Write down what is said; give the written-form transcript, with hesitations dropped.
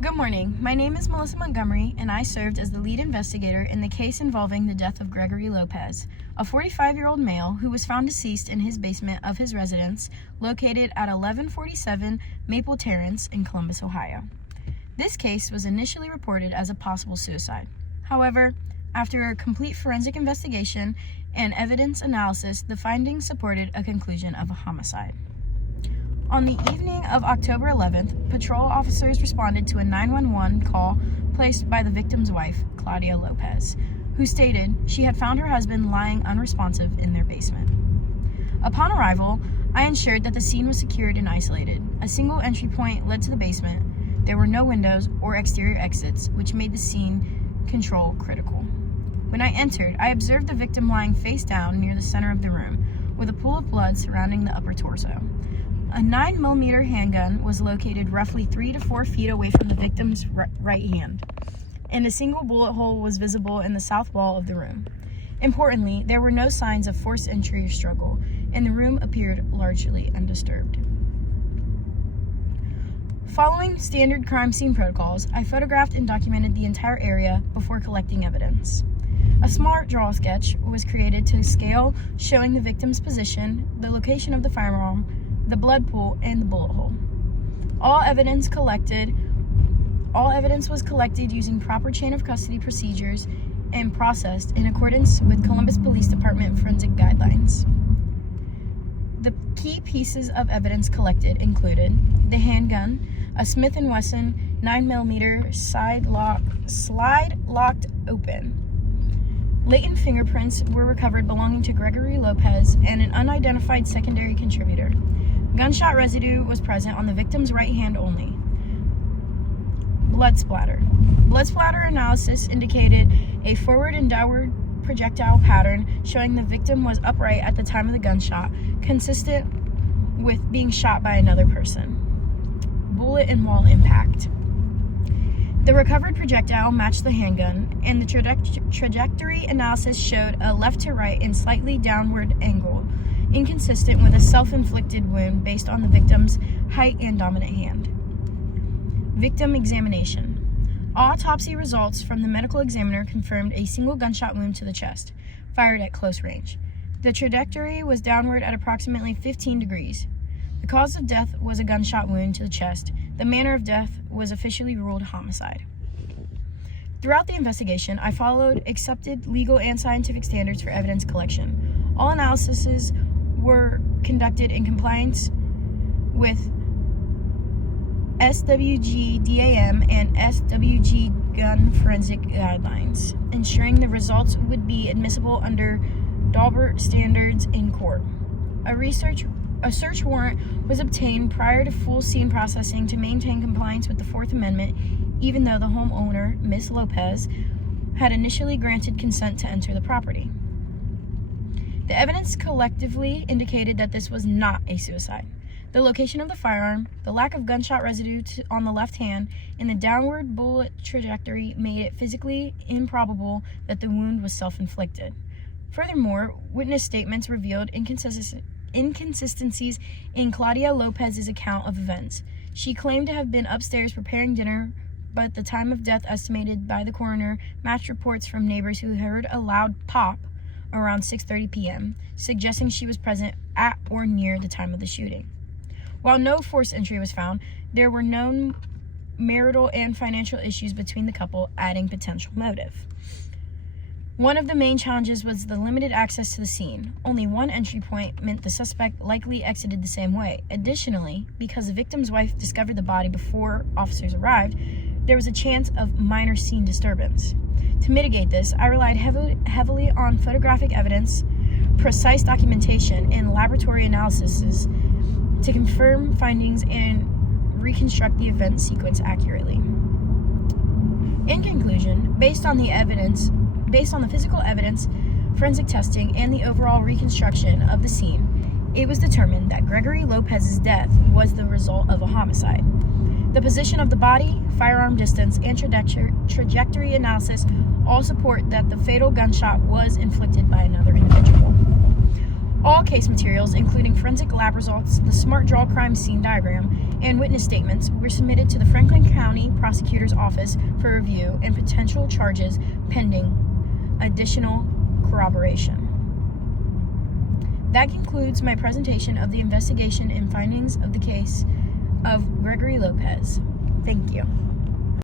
Good morning. My name is Melissa Montgomery, and I served as the lead investigator in the case involving the death of Gregory Lopez, a 45-year-old male who was found deceased in his basement of his residence located at 1147 Maple Terrace in Columbus, Ohio. This case was initially reported as a possible suicide. However, after a complete forensic investigation and evidence analysis, the findings supported a conclusion of a homicide. On the evening of October 11th, patrol officers responded to a 911 call placed by the victim's wife, Claudia Lopez, who stated she had found her husband lying unresponsive in their basement. Upon arrival, I ensured that the scene was secured and isolated. A single entry point led to the basement. There were no windows or exterior exits, which made the scene control critical. When I entered, I observed the victim lying face down near the center of the room, with a pool of blood surrounding the upper torso. A 9mm handgun was located roughly 3 to 4 feet away from the victim's right hand, and a single bullet hole was visible in the south wall of the room. Importantly, there were no signs of forced entry or struggle, and the room appeared largely undisturbed. Following standard crime scene protocols, I photographed and documented the entire area before collecting evidence. A smart draw sketch was created to scale, showing the victim's position, the location of the firearm, the blood pool, and the bullet hole. All evidence was collected using proper chain of custody procedures and processed in accordance with Columbus Police Department forensic guidelines. The key pieces of evidence collected included the handgun, a Smith & Wesson 9mm slide locked open. Latent fingerprints were recovered belonging to Gregory Lopez and an unidentified secondary contributor. Gunshot residue was present on the victim's right hand only. Blood splatter. Blood splatter analysis indicated a forward and downward projectile pattern showing the victim was upright at the time of the gunshot, consistent with being shot by another person. Bullet and wall impact. The recovered projectile matched the handgun, and the trajectory analysis showed a left to right and slightly downward angle, inconsistent with a self-inflicted wound based on the victim's height and dominant hand. Victim examination. Autopsy results from the medical examiner confirmed a single gunshot wound to the chest, fired at close range. The trajectory was downward at approximately 15 degrees. The cause of death was a gunshot wound to the chest. The manner of death was officially ruled homicide. Throughout the investigation, I followed accepted legal and scientific standards for evidence collection. All analyses were conducted in compliance with SWG-DAM and SWG gun forensic guidelines, ensuring the results would be admissible under Daubert standards in court. A search warrant was obtained prior to full scene processing to maintain compliance with the Fourth Amendment, even though the homeowner, Ms. Lopez, had initially granted consent to enter the property. The evidence collectively indicated that this was not a suicide. The location of the firearm, the lack of gunshot residue on the left hand, and the downward bullet trajectory made it physically improbable that the wound was self-inflicted. Furthermore, witness statements revealed inconsistencies in Claudia Lopez's account of events. She claimed to have been upstairs preparing dinner, but the time of death estimated by the coroner matched reports from neighbors who heard a loud pop around 6:30 p.m., suggesting she was present at or near the time of the shooting. While no forced entry was found, there were known marital and financial issues between the couple, adding potential motive. One of the main challenges was the limited access to the scene. Only one entry point meant the suspect likely exited the same way. Additionally, because the victim's wife discovered the body before officers arrived, there was a chance of minor scene disturbance. To mitigate this, I relied heavily on photographic evidence, precise documentation, and laboratory analyses to confirm findings and reconstruct the event sequence accurately. In conclusion, based on the physical evidence, forensic testing, and the overall reconstruction of the scene, it was determined that Gregory Lopez's death was the result of a homicide. The position of the body, firearm distance, and trajectory analysis all support that the fatal gunshot was inflicted by another individual. All case materials, including forensic lab results, the Smart Draw crime scene diagram, and witness statements, were submitted to the Franklin County Prosecutor's Office for review and potential charges pending additional corroboration. That concludes my presentation of the investigation and findings of the case of Gregory Lopez. Thank you.